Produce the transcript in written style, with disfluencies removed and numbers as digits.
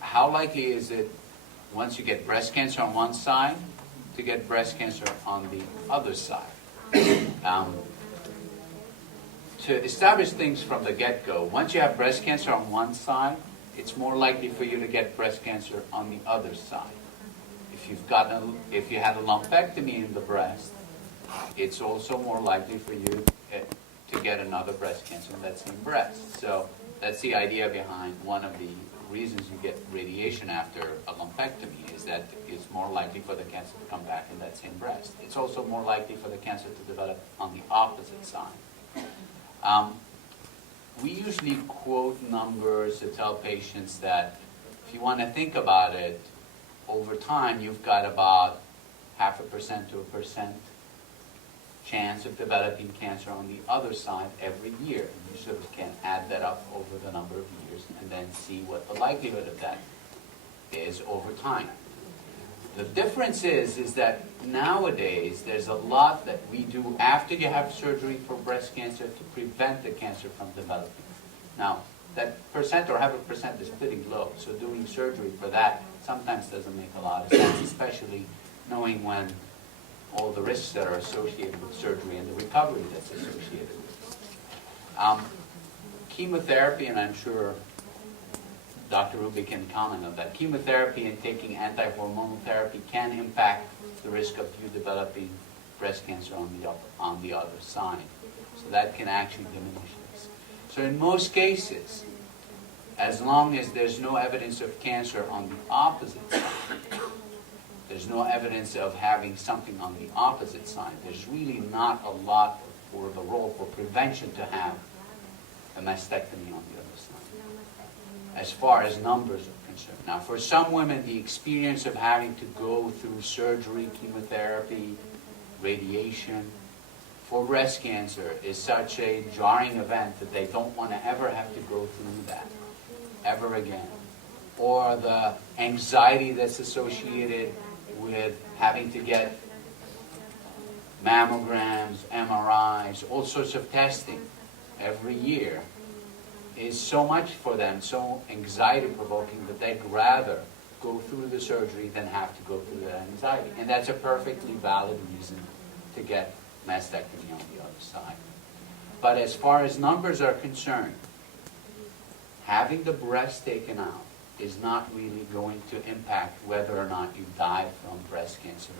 how likely is it once you get breast cancer on one side to get breast cancer on the other side? To establish things from the get-go, once you have breast cancer on one side, it's more likely for you to get breast cancer on the other side. If you had a lumpectomy in the breast, it's also more likely for you to get another breast cancer in that same breast. So that's the idea behind one of the reasons you get radiation after a lumpectomy, is that it's more likely for the cancer to come back in that same breast. It's also more likely for the cancer to develop on the opposite side. We usually quote numbers to tell patients that if you want to think about it, over time you've got about 0.5% to 1% chance of developing cancer on the other side every year. You sort of can add that up over the number of years and then see what the likelihood of that is over time. The difference is that nowadays there's a lot that we do after you have surgery for breast cancer to prevent the cancer from developing. Now, that percent or 0.5% is pretty low, so doing surgery for that sometimes doesn't make a lot of sense, especially knowing when all the risks that are associated with surgery and the recovery that's associated with it. Chemotherapy, and I'm sure Dr. Ruby can comment on that. Chemotherapy and taking anti-hormonal therapy can impact the risk of you developing breast cancer on the other side. So that can actually diminish this. So in most cases, as long as there's no evidence of cancer on the opposite side, there's no evidence of having something on the opposite side, there's really not a lot for the role for prevention to have a mastectomy on the other side, as far as numbers are concerned. Now, for some women, the experience of having to go through surgery, chemotherapy, radiation for breast cancer is such a jarring event that they don't want to ever have to go through that ever again. Or the anxiety that's associated with having to get mammograms, MRIs, all sorts of testing every year is so much for them, so anxiety-provoking, that they'd rather go through the surgery than have to go through that anxiety. And that's a perfectly valid reason to get mastectomy on the other side. But as far as numbers are concerned, having the breast taken out is not really going to impact whether or not you die from breast cancer